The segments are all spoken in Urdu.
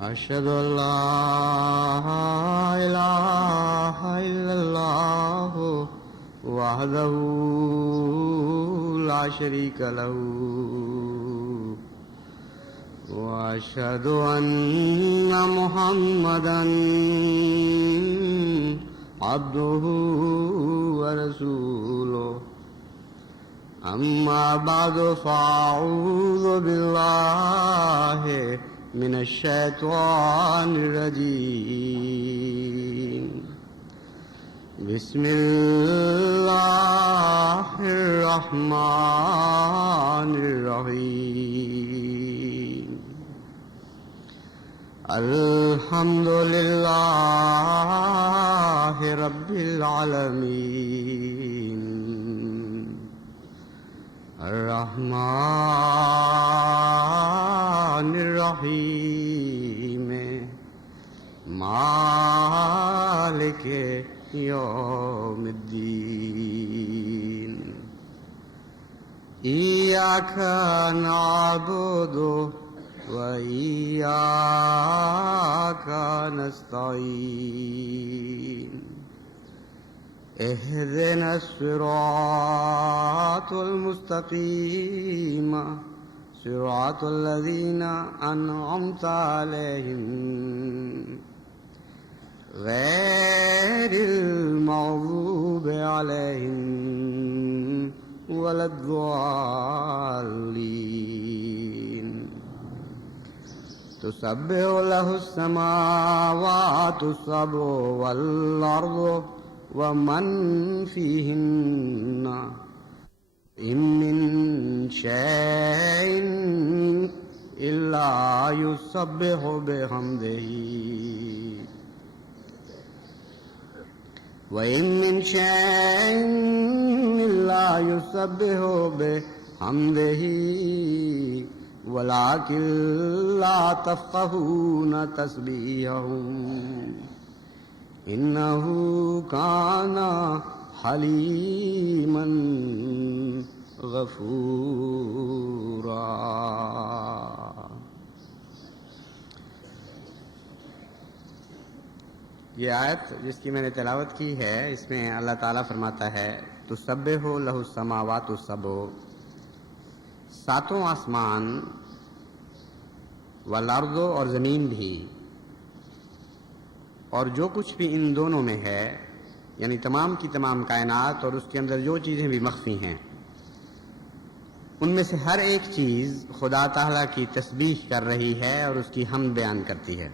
أشهد أن لا إله إلا الله وحده لا شريك له وأشهد أن محمدا عبده ورسوله أما بعد فأعوذ بالله من الشيطان الرجيم بسم الله الرحمن الرحيم الحمد لله رب العالمين الرحمن الرحيم مالك يوم الدين إياك نعبد وإياك نستعين اهدنا الصراط المستقيم صراط الذين أنعمت عليهم غير المغضوب عليهم ولا الضالين تسبح له السماوات السبع والأرض ومن فيهن إن من شيء إلا يسبح بحمده وإن من شيء إلا يسبح بحمده ولكن لا تفقهون تسبيحهم إنه كان حليما غفورا. یہ آیت جس کی میں نے تلاوت کی ہے، اس میں اللہ تعالیٰ فرماتا ہے تسبح لہ السماوات السبع، ساتوں آسمان، والارض اور زمین بھی، اور جو کچھ بھی ان دونوں میں ہے، یعنی تمام کی تمام کائنات اور اس کے اندر جو چیزیں بھی مخفی ہیں، ان میں سے ہر ایک چیز خدا تعالیٰ کی تسبیح کر رہی ہے اور اس کی حمد بیان کرتی ہے،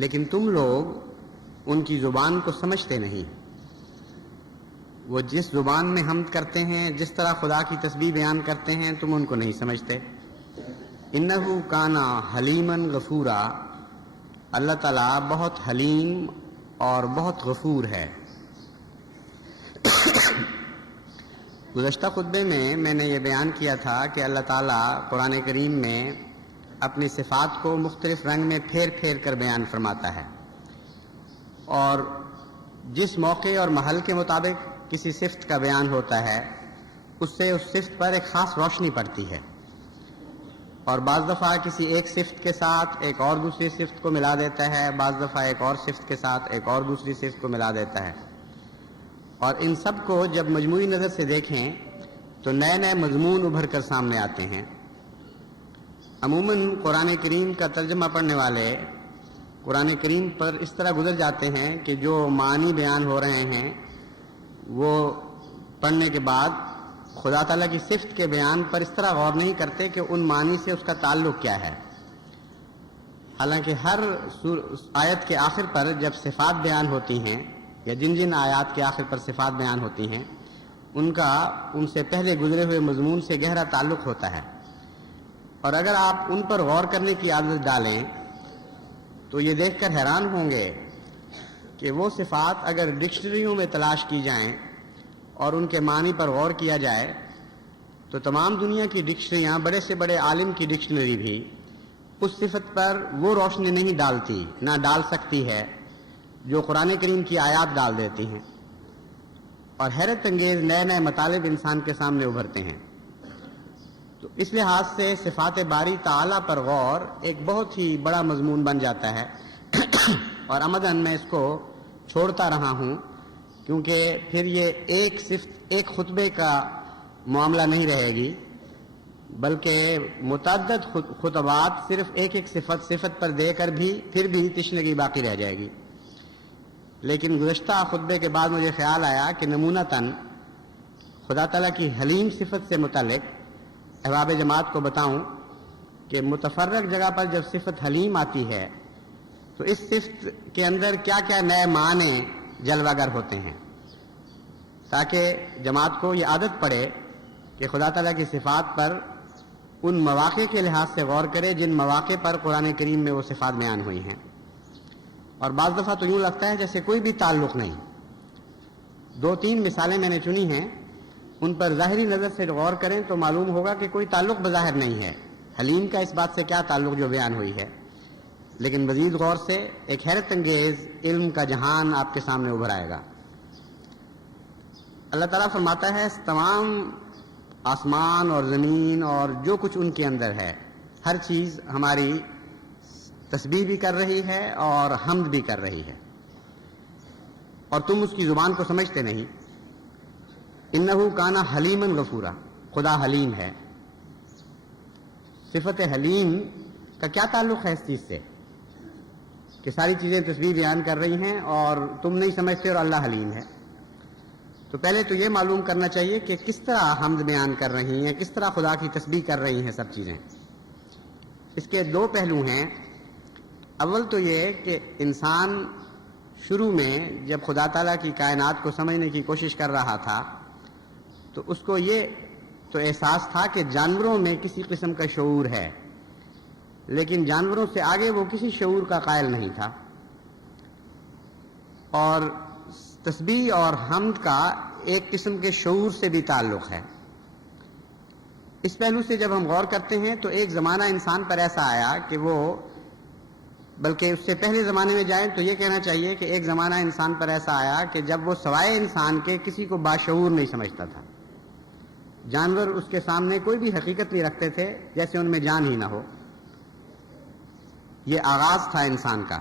لیکن تم لوگ ان کی زبان کو سمجھتے نہیں. وہ جس زبان میں حمد کرتے ہیں، جس طرح خدا کی تسبیح بیان کرتے ہیں، تم ان کو نہیں سمجھتے. انہ کان حلیما غفورا، اللہ تعالیٰ بہت حلیم اور بہت غفور ہے. گزشتہ خطبے میں نے یہ بیان کیا تھا کہ اللہ تعالیٰ قرآن کریم میں اپنی صفات کو مختلف رنگ میں پھیر پھیر کر بیان فرماتا ہے، اور جس موقع اور محل کے مطابق کسی صفت کا بیان ہوتا ہے، اس سے اس صفت پر ایک خاص روشنی پڑتی ہے، اور بعض دفعہ کسی ایک صفت کے ساتھ ایک اور دوسری صفت کو ملا دیتا ہے، بعض دفعہ ایک اور صفت کے ساتھ ایک اور دوسری صفت کو ملا دیتا ہے، اور ان سب کو جب مجموعی نظر سے دیکھیں تو نئے نئے مضمون ابھر کر سامنے آتے ہیں. عموماً قرآن کریم کا ترجمہ پڑھنے والے قرآن کریم پر اس طرح گزر جاتے ہیں کہ جو معنی بیان ہو رہے ہیں وہ پڑھنے کے بعد خدا تعالیٰ کی صفت کے بیان پر اس طرح غور نہیں کرتے کہ ان معنی سے اس کا تعلق کیا ہے. حالانکہ ہر آیت کے آخر پر جب صفات بیان ہوتی ہیں، یا جن جن آیات کے آخر پر صفات بیان ہوتی ہیں، ان کا ان سے پہلے گزرے ہوئے مضمون سے گہرا تعلق ہوتا ہے، اور اگر آپ ان پر غور کرنے کی عادت ڈالیں تو یہ دیکھ کر حیران ہوں گے کہ وہ صفات اگر ڈکشنریوں میں تلاش کی جائیں اور ان کے معنی پر غور کیا جائے تو تمام دنیا کی ڈکشنریاں، بڑے سے بڑے عالم کی ڈکشنری بھی اس صفت پر وہ روشنی نہیں ڈالتی، نہ ڈال سکتی ہے جو قرآن کریم کی آیات ڈال دیتی ہیں، اور حیرت انگیز نئے نئے مطالب انسان کے سامنے ابھرتے ہیں. تو اس لحاظ سے صفات باری تعالیٰ پر غور ایک بہت ہی بڑا مضمون بن جاتا ہے اور عمداً میں اس کو چھوڑتا رہا ہوں، کیونکہ پھر یہ ایک خطبے کا معاملہ نہیں رہے گی، بلکہ متعدد خطبات صرف ایک صفت پر دے کر بھی پھر بھی تشنگی باقی رہ جائے گی۔ لیکن گزشتہ خطبے کے بعد مجھے خیال آیا کہ نمونتاً خدا تعالیٰ کی حلیم صفت سے متعلق احباب جماعت کو بتاؤں کہ متفرق جگہ پر جب صفت حلیم آتی ہے تو اس صفت کے اندر کیا کیا نئے معنی جلوہ گر ہوتے ہیں، تاکہ جماعت کو یہ عادت پڑے کہ خدا تعالیٰ کی صفات پر ان مواقع کے لحاظ سے غور کرے جن مواقع پر قرآن کریم میں وہ صفات بیان ہوئی ہیں۔ اور بعض دفعہ تو یوں لگتا ہے جیسے کوئی بھی تعلق نہیں۔ 2-3 مثالیں میں نے چنی ہیں، ان پر ظاہری نظر سے غور کریں تو معلوم ہوگا کہ کوئی تعلق بظاہر نہیں ہے، حلیم کا اس بات سے کیا تعلق جو بیان ہوئی ہے، لیکن مزید غور سے ایک حیرت انگیز علم کا جہان آپ کے سامنے ابھر آئے گا۔ اللہ تعالیٰ فرماتا ہے تمام آسمان اور زمین اور جو کچھ ان کے اندر ہے، ہر چیز ہماری تسبیح بھی کر رہی ہے اور حمد بھی کر رہی ہے، اور تم اس کی زبان کو سمجھتے نہیں۔ انہو کانا حلیمن غفورا، خدا حلیم ہے۔ صفت حلیم کا کیا تعلق ہے اس چیز سے کہ ساری چیزیں تسبیح بیان کر رہی ہیں اور تم نہیں سمجھتے اور اللہ حلیم ہے؟ تو پہلے تو یہ معلوم کرنا چاہیے کہ کس طرح حمد بیان کر رہی ہیں، کس طرح خدا کی تسبیح کر رہی ہیں سب چیزیں۔ اس کے 2 پہلو ہیں۔ اول تو یہ کہ انسان شروع میں جب خدا تعالیٰ کی کائنات کو سمجھنے کی کوشش کر رہا تھا تو اس کو یہ تو احساس تھا کہ جانوروں میں کسی قسم کا شعور ہے، لیکن جانوروں سے آگے وہ کسی شعور کا قائل نہیں تھا، اور تسبیح اور حمد کا ایک قسم کے شعور سے بھی تعلق ہے۔ اس پہلو سے جب ہم غور کرتے ہیں تو ایک زمانہ انسان پر ایسا آیا کہ وہ، بلکہ اس سے پہلے زمانے میں جائیں تو یہ کہنا چاہیے کہ ایک زمانہ انسان پر ایسا آیا کہ جب وہ سوائے انسان کے کسی کو باشعور نہیں سمجھتا تھا۔ جانور اس کے سامنے کوئی بھی حقیقت نہیں رکھتے تھے، جیسے ان میں جان ہی نہ ہو۔ یہ آغاز تھا انسان کا،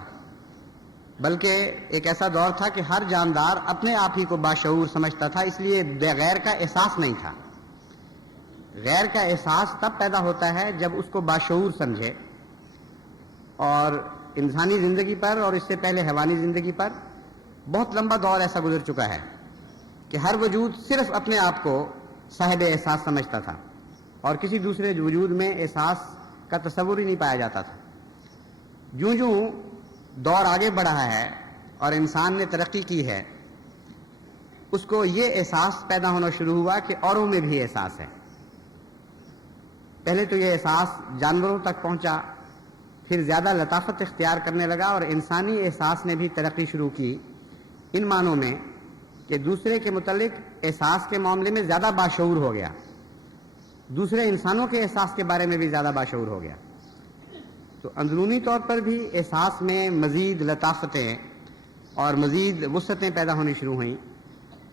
بلکہ ایک ایسا دور تھا کہ ہر جاندار اپنے آپ ہی کو باشعور سمجھتا تھا، اس لیے غیر کا احساس نہیں تھا۔ غیر کا احساس تب پیدا ہوتا ہے جب اس کو باشعور سمجھے، اور انسانی زندگی پر اور اس سے پہلے حیوانی زندگی پر بہت لمبا دور ایسا گزر چکا ہے کہ ہر وجود صرف اپنے آپ کو صاحب احساس سمجھتا تھا اور کسی دوسرے وجود میں احساس کا تصور ہی نہیں پایا جاتا تھا۔ جوں جوں دور آگے بڑھا ہے اور انسان نے ترقی کی ہے، اس کو یہ احساس پیدا ہونا شروع ہوا کہ اوروں میں بھی احساس ہے۔ پہلے تو یہ احساس جانوروں تک پہنچا، پھر زیادہ لطافت اختیار کرنے لگا، اور انسانی احساس نے بھی ترقی شروع کی ان معنوں میں کہ دوسرے کے متعلق احساس کے معاملے میں زیادہ باشعور ہو گیا، دوسرے انسانوں کے احساس کے بارے میں بھی زیادہ باشعور ہو گیا۔ تو اندرونی طور پر بھی احساس میں مزید لطافتیں اور مزید وسعتیں پیدا ہونی شروع ہوئیں،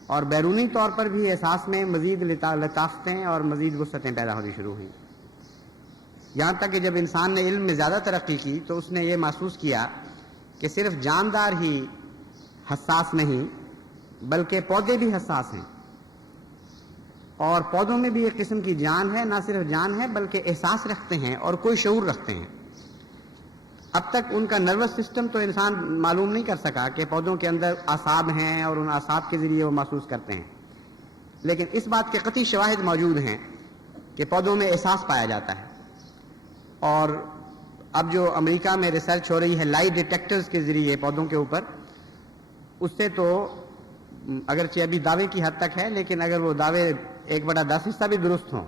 اور بیرونی طور پر بھی احساس میں مزید لطافتیں اور مزید وسعتیں پیدا ہونی شروع ہوئیں، یہاں تک کہ جب انسان نے علم میں زیادہ ترقی کی تو اس نے یہ محسوس کیا کہ صرف جاندار ہی حساس نہیں بلکہ پودے بھی حساس ہیں، اور پودوں میں بھی ایک قسم کی جان ہے، نہ صرف جان ہے بلکہ احساس رکھتے ہیں اور کوئی شعور رکھتے ہیں۔ اب تک ان کا نروس سسٹم تو انسان معلوم نہیں کر سکا کہ پودوں کے اندر اعصاب ہیں اور ان اعصاب کے ذریعے وہ محسوس کرتے ہیں، لیکن اس بات کے قطعی شواہد موجود ہیں کہ پودوں میں احساس پایا جاتا ہے۔ اور اب جو امریکہ میں ریسرچ ہو رہی ہے لائی ڈیٹیکٹرز کے ذریعے پودوں کے اوپر، اس سے تو اگرچہ ابھی دعوے کی حد تک ہے، لیکن اگر وہ دعوے 1/10 حصہ بھی درست ہوں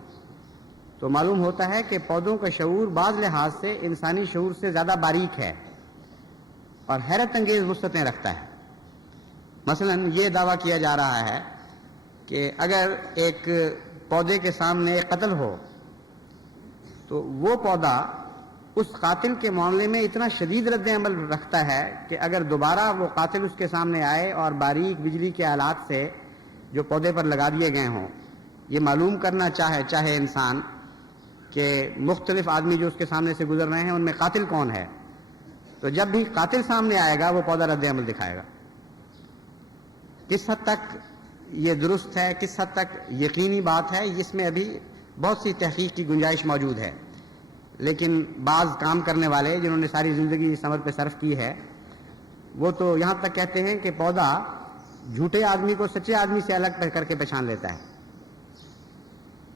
تو معلوم ہوتا ہے کہ پودوں کا شعور بعض لحاظ سے انسانی شعور سے زیادہ باریک ہے اور حیرت انگیز وسعتیں رکھتا ہے۔ مثلا یہ دعویٰ کیا جا رہا ہے کہ اگر ایک پودے کے سامنے ایک قتل ہو تو وہ پودا اس قاتل کے معاملے میں اتنا شدید رد عمل رکھتا ہے کہ اگر دوبارہ وہ قاتل اس کے سامنے آئے اور باریک بجلی کے آلات سے جو پودے پر لگا دیے گئے ہوں یہ معلوم کرنا چاہے انسان کہ مختلف آدمی جو اس کے سامنے سے گزر رہے ہیں ان میں قاتل کون ہے، تو جب بھی قاتل سامنے آئے گا وہ پودا رد عمل دکھائے گا۔ کس حد تک یہ درست ہے، کس حد تک یقینی بات ہے، اس میں ابھی بہت سی تحقیق کی گنجائش موجود ہے، لیکن بعض کام کرنے والے جنہوں نے ساری زندگی اس عمل پہ صرف کی ہے وہ تو یہاں تک کہتے ہیں کہ پودا جھوٹے آدمی کو سچے آدمی سے الگ کر کے پہچان لیتا ہے۔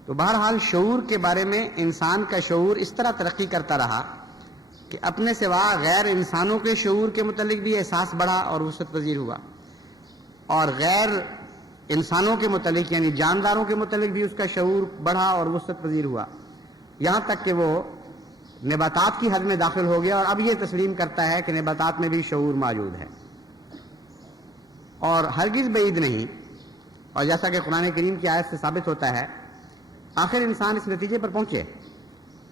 تو بہرحال شعور کے بارے میں انسان کا شعور اس طرح ترقی کرتا رہا کہ اپنے سوا غیر انسانوں کے شعور کے متعلق بھی احساس بڑھا اور وسعت پذیر ہوا، اور غیر انسانوں کے متعلق یعنی جانداروں کے متعلق بھی اس کا شعور بڑھا اور وسعت پذیر ہوا، یہاں تک کہ وہ نباتات کی حد میں داخل ہو گیا اور اب یہ تسلیم کرتا ہے کہ نباتات میں بھی شعور موجود ہے۔ اور ہرگز بعید نہیں، اور جیسا کہ قرآن کریم کی آیت سے ثابت ہوتا ہے، آخر انسان اس نتیجے پر پہنچے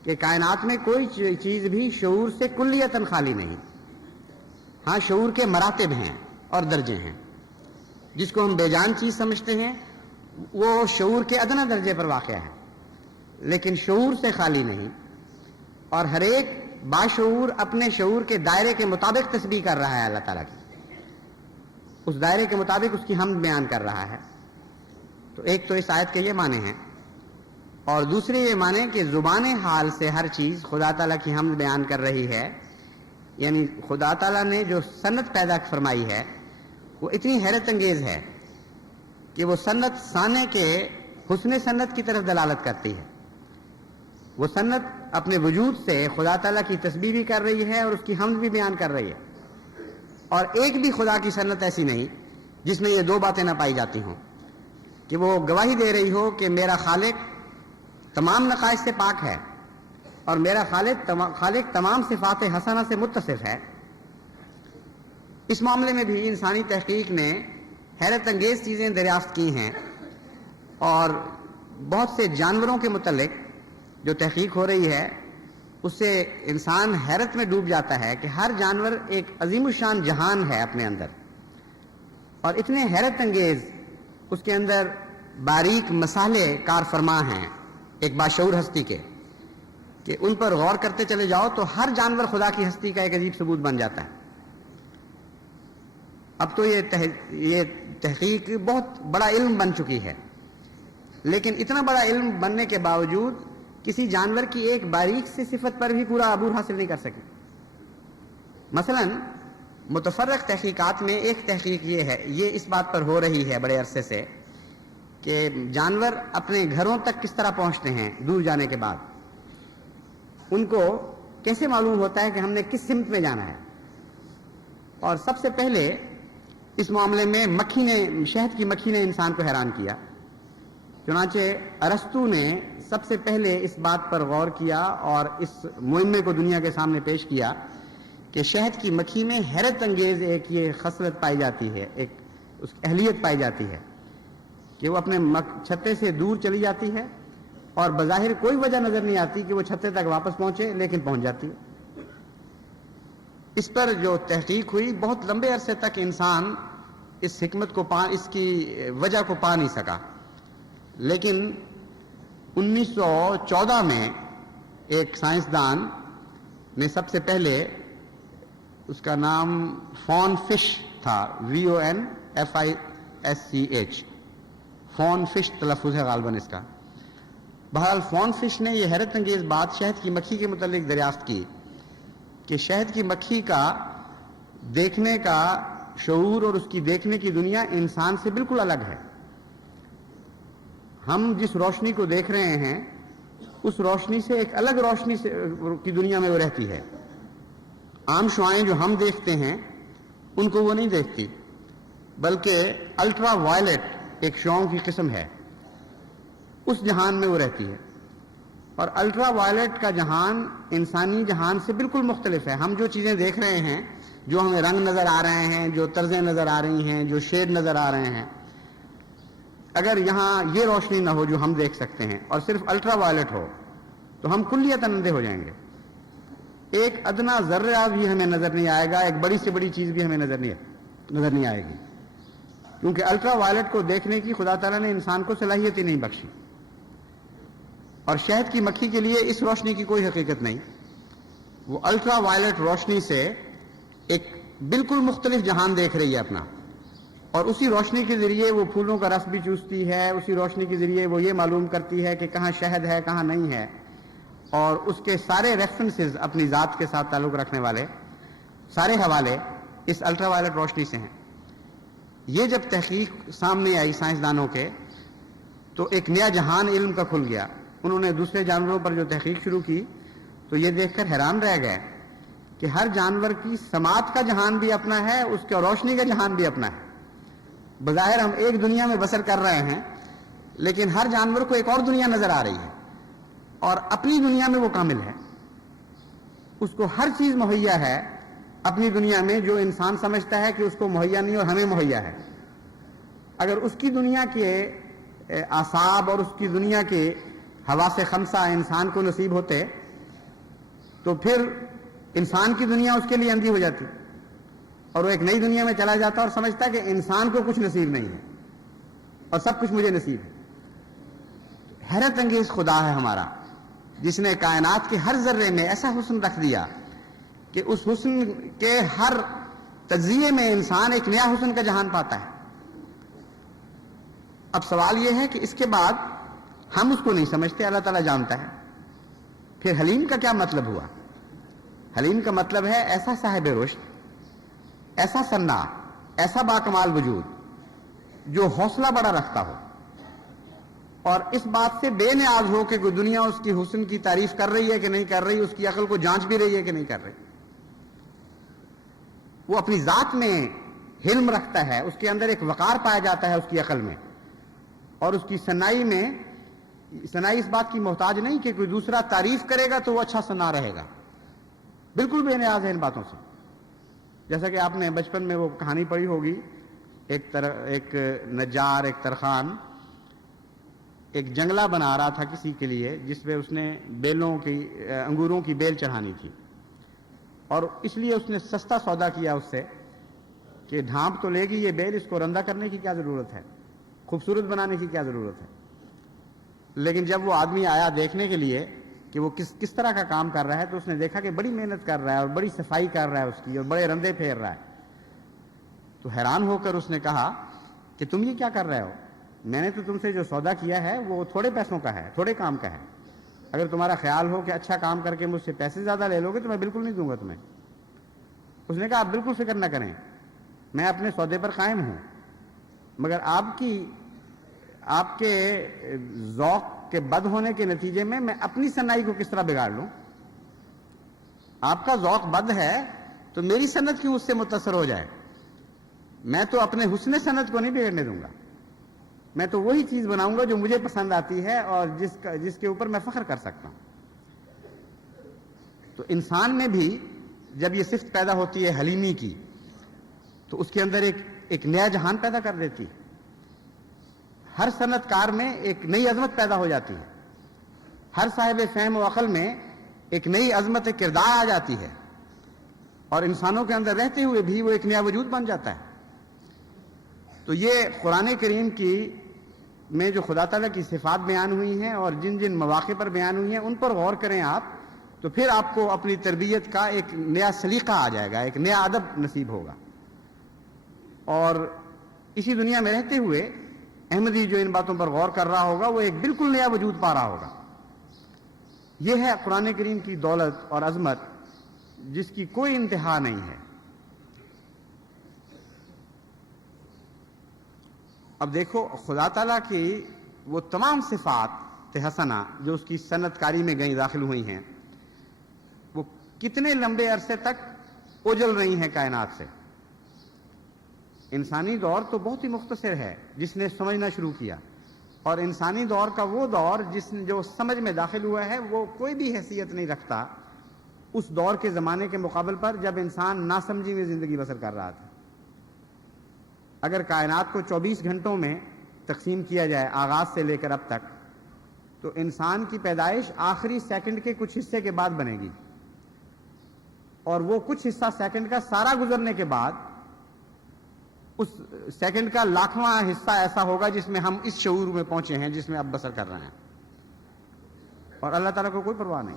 کہ کائنات میں کوئی چیز بھی شعور سے کلیتاً خالی نہیں۔ ہاں، شعور کے مراتب ہیں اور درجے ہیں، جس کو ہم بے جان چیز سمجھتے ہیں وہ شعور کے ادنی درجے پر واقع ہے، لیکن شعور سے خالی نہیں، اور ہر ایک باشعور اپنے شعور کے دائرے کے مطابق تسبیح کر رہا ہے اللہ تعالیٰ کی، اس دائرے کے مطابق اس کی حمد بیان کر رہا ہے۔ تو ایک تو اس آیت کے یہ معنی ہیں، اور دوسرے یہ معنی کہ زبان حال سے ہر چیز خدا تعالیٰ کی حمد بیان کر رہی ہے، یعنی خدا تعالیٰ نے جو صنعت پیدا فرمائی ہے وہ اتنی حیرت انگیز ہے کہ وہ صنعت صانع کے حسن صنعت کی طرف دلالت کرتی ہے۔ وہ صنعت اپنے وجود سے خدا تعالیٰ کی تسبیح بھی کر رہی ہے اور اس کی حمد بھی بیان کر رہی ہے، اور ایک بھی خدا کی صنعت ایسی نہیں جس میں یہ دو باتیں نہ پائی جاتی ہوں، کہ وہ گواہی دے رہی ہو کہ میرا خالق تمام نقائص سے پاک ہے اور میرا خالق تمام صفات حسنہ سے متصف ہے۔ اس معاملے میں بھی انسانی تحقیق نے حیرت انگیز چیزیں دریافت کی ہیں، اور بہت سے جانوروں کے متعلق جو تحقیق ہو رہی ہے اس سے انسان حیرت میں ڈوب جاتا ہے کہ ہر جانور ایک عظیم الشان جہان ہے اپنے اندر، اور اتنے حیرت انگیز اس کے اندر باریک مسالے کار فرما ہیں ایک باشعور ہستی کے، کہ ان پر غور کرتے چلے جاؤ تو ہر جانور خدا کی ہستی کا ایک عجیب ثبوت بن جاتا ہے۔ اب تو یہ تحقیق بہت بڑا علم بن چکی ہے، لیکن اتنا بڑا علم بننے کے باوجود کسی جانور کی ایک باریک سی صفت پر بھی پورا عبور حاصل نہیں کر سکی۔ مثلا متفرق تحقیقات میں ایک تحقیق یہ اس بات پر ہو رہی ہے بڑے عرصے سے کہ جانور اپنے گھروں تک کس طرح پہنچتے ہیں دور جانے کے بعد، ان کو کیسے معلوم ہوتا ہے کہ ہم نے کس سمت میں جانا ہے۔ اور سب سے پہلے اس معاملے میں شہد کی مکھی نے انسان کو حیران کیا۔ چنانچہ ارسطو نے سب سے پہلے اس بات پر غور کیا اور اس مہمے کو دنیا کے سامنے پیش کیا کہ شہد کی مکھی میں حیرت انگیز ایک یہ خصلت پائی جاتی ہے، ایک اس کی اہلیت پائی جاتی ہے کہ وہ اپنے چھتے سے دور چلی جاتی ہے اور بظاہر کوئی وجہ نظر نہیں آتی کہ وہ چھتے تک واپس پہنچے، لیکن پہنچ جاتی ہے۔ اس پر جو تحقیق ہوئی بہت لمبے عرصے تک انسان اس حکمت کو اس کی وجہ کو پا نہیں سکا، لیکن 1914 میں ایک سائنسدان نے سب سے پہلے، اس کا نام فون فش تھا، VONFISCH، فون فش تلفظ ہے غالباً اس کا۔ بہرحال فون فش نے یہ حیرت انگیز بات شہد کی مکھی کے متعلق دریافت کی کہ شہد کی مکھی کا دیکھنے کا شعور اور اس کی دیکھنے کی دنیا انسان سے بالکل الگ ہے۔ ہم جس روشنی کو دیکھ رہے ہیں اس روشنی سے ایک الگ روشنی کی دنیا میں وہ رہتی ہے۔ عام شعاعیں جو ہم دیکھتے ہیں ان کو وہ نہیں دیکھتی، بلکہ الٹرا وائلٹ ایک شعاؤں کی قسم ہے، اس جہان میں وہ رہتی ہے۔ اور الٹرا وائلٹ کا جہان انسانی جہان سے بالکل مختلف ہے۔ ہم جو چیزیں دیکھ رہے ہیں، جو ہمیں رنگ نظر آ رہے ہیں، جو طرزیں نظر آ رہی ہیں، جو شیڈ نظر آ رہے ہیں، اگر یہاں یہ روشنی نہ ہو جو ہم دیکھ سکتے ہیں اور صرف الٹرا وائلٹ ہو تو ہم کلیتاً اندھے ہو جائیں گے۔ ایک ادنا ذرہ بھی ہمیں نظر نہیں آئے گا، ایک بڑی سے بڑی چیز بھی ہمیں نظر نہیں آئے گی، کیونکہ الٹرا وائلٹ کو دیکھنے کی خدا تعالیٰ نے انسان کو صلاحیت ہی نہیں بخشی۔ اور شہد کی مکھی کے لیے اس روشنی کی کوئی حقیقت نہیں. وہ الٹرا وائلٹ روشنی سے ایک بالکل مختلف جہان دیکھ رہی ہے اپنا، اور اسی روشنی کے ذریعے وہ پھولوں کا رس بھی چوستی ہے، اسی روشنی کے ذریعے وہ یہ معلوم کرتی ہے کہ کہاں شہد ہے کہاں نہیں ہے، اور اس کے سارے ریفرنسز اپنی ذات کے ساتھ تعلق رکھنے والے سارے حوالے اس الٹرا وائلٹ روشنی سے ہیں. یہ جب تحقیق سامنے آئی سائنسدانوں کے تو ایک نیا جہان علم کا کھل گیا. انہوں نے دوسرے جانوروں پر جو تحقیق شروع کی تو یہ دیکھ کر حیران رہ گئے کہ ہر جانور کی سماعت کا جہان بھی اپنا ہے، اس کے روشنی کا جہان بھی اپنا ہے. بظاہر ہم ایک دنیا میں بسر کر رہے ہیں، لیکن ہر جانور کو ایک اور دنیا نظر آ رہی ہے، اور اپنی دنیا میں وہ کامل ہے. اس کو ہر چیز مہیا ہے اپنی دنیا میں جو انسان سمجھتا ہے کہ اس کو مہیا نہیں اور ہمیں مہیا ہے. اگر اس کی دنیا کے اعصاب اور اس کی دنیا کے حواس خمسہ انسان کو نصیب ہوتے تو پھر انسان کی دنیا اس کے لیے اندھی ہو جاتی، اور وہ ایک نئی دنیا میں چلا جاتا اور سمجھتا کہ انسان کو کچھ نصیب نہیں ہے اور سب کچھ مجھے نصیب ہے. حیرت انگیز خدا ہے ہمارا، جس نے کائنات کے ہر ذرے میں ایسا حسن رکھ دیا کہ اس حسن کے ہر تجزیے میں انسان ایک نیا حسن کا جہان پاتا ہے. اب سوال یہ ہے کہ اس کے بعد ہم اس کو نہیں سمجھتے، اللہ تعالیٰ جانتا ہے. پھر حلیم کا کیا مطلب ہوا؟ حلیم کا مطلب ہے ایسا صاحب رشد، ایسا صناع، ایسا باکمال وجود جو حوصلہ بڑا رکھتا ہو اور اس بات سے بے نیاز ہو کہ کوئی دنیا اس کی حسن کی تعریف کر رہی ہے کہ نہیں کر رہی، اس کی عقل کو جانچ بھی رہی ہے کہ نہیں کر رہی. وہ اپنی ذات میں حلم رکھتا ہے، اس کے اندر ایک وقار پایا جاتا ہے اس کی عقل میں، اور اس کی صنائی میں صنائی اس بات کی محتاج نہیں کہ کوئی دوسرا تعریف کرے گا تو وہ اچھا صنع رہے گا. بالکل بے نیاز ہے ان باتوں سے. جیسا کہ آپ نے بچپن میں وہ کہانی پڑھی ہوگی، ایک نجار، ایک ترخان ایک جنگلہ بنا رہا تھا کسی کے لیے، جس پہ اس نے انگوروں کی بیل چڑھانی تھی، اور اس لیے اس نے سستا سودا کیا اس سے کہ ڈھانپ تو لے گی یہ بیل، اس کو رندہ کرنے کی کیا ضرورت ہے، خوبصورت بنانے کی کیا ضرورت ہے. لیکن جب وہ آدمی آیا دیکھنے کے لیے کہ وہ کس طرح کا کام کر رہا ہے تو اس نے دیکھا کہ بڑی محنت کر رہا ہے اور بڑی صفائی کر رہا ہے اس کی، اور بڑے رندے پھیر رہا ہے. تو حیران ہو کر اس نے کہا کہ تم یہ کیا کر رہے ہو؟ میں نے تو تم سے جو سودا کیا ہے وہ تھوڑے پیسوں کا ہے، تھوڑے کام کا ہے. اگر تمہارا خیال ہو کہ اچھا کام کر کے مجھ سے پیسے زیادہ لے لو گے تو میں بالکل نہیں دوں گا تمہیں. اس نے کہا آپ بالکل فکر نہ کریں، میں اپنے سودے پر قائم ہوں، مگر آپ کے ذوق کے بد ہونے کے نتیجے میں اپنی صنعت کو کس طرح بگاڑ لوں؟ آپ کا ذوق بد ہے تو میری صنعت کیوں اس سے متاثر ہو جائے؟ میں تو اپنے حسن صنعت کو نہیں بگڑنے دوں گا. میں تو وہی چیز بناؤں گا جو مجھے پسند آتی ہے اور جس کے اوپر میں فخر کر سکتا ہوں. تو انسان میں بھی جب یہ صفت پیدا ہوتی ہے حلیمی کی تو اس کے اندر ایک نیا جہان پیدا کر دیتی ہے. ہر صنعت کار میں ایک نئی عظمت پیدا ہو جاتی ہے، ہر صاحب فہم و عقل میں ایک نئی عظمت کردار آ جاتی ہے، اور انسانوں کے اندر رہتے ہوئے بھی وہ ایک نیا وجود بن جاتا ہے. تو یہ قرآن کریم میں جو خدا تعالیٰ کی صفات بیان ہوئی ہیں اور جن جن مواقع پر بیان ہوئی ہیں ان پر غور کریں آپ، تو پھر آپ کو اپنی تربیت کا ایک نیا سلیقہ آ جائے گا، ایک نیا ادب نصیب ہوگا. اور اسی دنیا میں رہتے ہوئے احمدی جو ان باتوں پر غور کر رہا ہوگا وہ ایک بالکل نیا وجود پا رہا ہوگا. یہ ہے قرآن کریم کی دولت اور عظمت جس کی کوئی انتہا نہیں ہے. اب دیکھو خدا تعالیٰ کی وہ تمام صفات حسنہ جو اس کی صنعت کاری میں گئیں، داخل ہوئی ہیں، وہ کتنے لمبے عرصے تک اجل رہی ہیں کائنات سے. انسانی دور تو بہت ہی مختصر ہے جس نے سمجھنا شروع کیا، اور انسانی دور کا وہ دور جو سمجھ میں داخل ہوا ہے وہ کوئی بھی حیثیت نہیں رکھتا اس دور کے زمانے کے مقابل پر جب انسان ناسمجھی میں زندگی بسر کر رہا تھا. اگر کائنات کو 24 گھنٹوں میں تقسیم کیا جائے آغاز سے لے کر اب تک، تو انسان کی پیدائش آخری سیکنڈ کے کچھ حصے کے بعد بنے گی، اور وہ کچھ حصہ سیکنڈ کا سارا گزرنے کے بعد اس سیکنڈ کا لاکھواں حصہ ایسا ہوگا جس میں ہم اس شعور میں پہنچے ہیں جس میں اب بسر کر رہے ہیں. اور اللہ تعالیٰ کو کوئی پرواہ نہیں.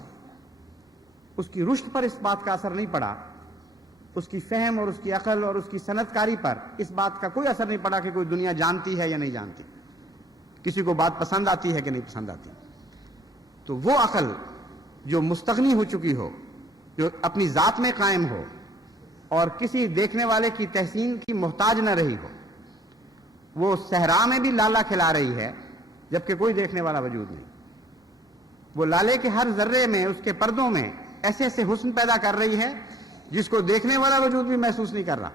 اس کی رشد پر اس بات کا اثر نہیں پڑا، اس کی فہم اور اس کی عقل اور اس کی صنعت کاری پر اس بات کا کوئی اثر نہیں پڑا کہ کوئی دنیا جانتی ہے یا نہیں جانتی، کسی کو بات پسند آتی ہے کہ نہیں پسند آتی. تو وہ عقل جو مستغنی ہو چکی ہو، جو اپنی ذات میں قائم ہو اور کسی دیکھنے والے کی تحسین کی محتاج نہ رہی ہو، وہ صحرا میں بھی لالا کھلا رہی ہے جبکہ کوئی دیکھنے والا وجود نہیں. وہ لالے کے ہر ذرے میں، اس کے پردوں میں ایسے ایسے حسن پیدا کر رہی ہے جس کو دیکھنے والا وجود بھی محسوس نہیں کر رہا.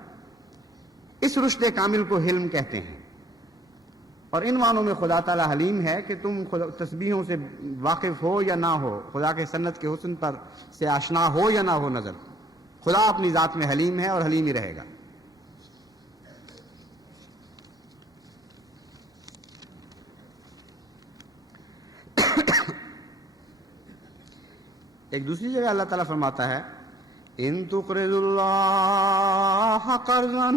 اس رشد کامل کو حلم کہتے ہیں. اور ان معنوں میں خدا تعالی حلیم ہے کہ تم تسبیحوں سے واقف ہو یا نہ ہو، خدا کے صنعت کے حسن پر سے آشنا ہو یا نہ ہو نظر، خدا اپنی ذات میں حلیم ہے اور حلیم ہی رہے گا. ایک دوسری جگہ اللہ تعالیٰ فرماتا ہے ان تقرضوا اللہ قرضا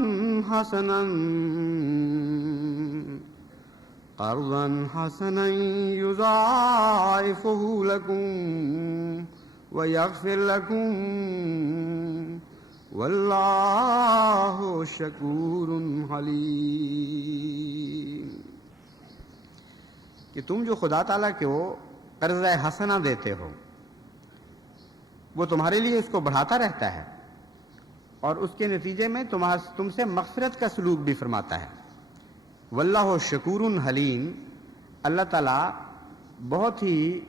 حسنا یضاعفہ لکم ویغفر لکم واللہ شکور حلیم. کہ تم جو خدا تعالیٰ کو قرض حسنہ دیتے ہو، وہ تمہارے لیے اس کو بڑھاتا رہتا ہے اور اس کے نتیجے میں تم سے مغفرت کا سلوک بھی فرماتا ہے. واللہ شکور حلیم، اللہ تعالیٰ بہت ہی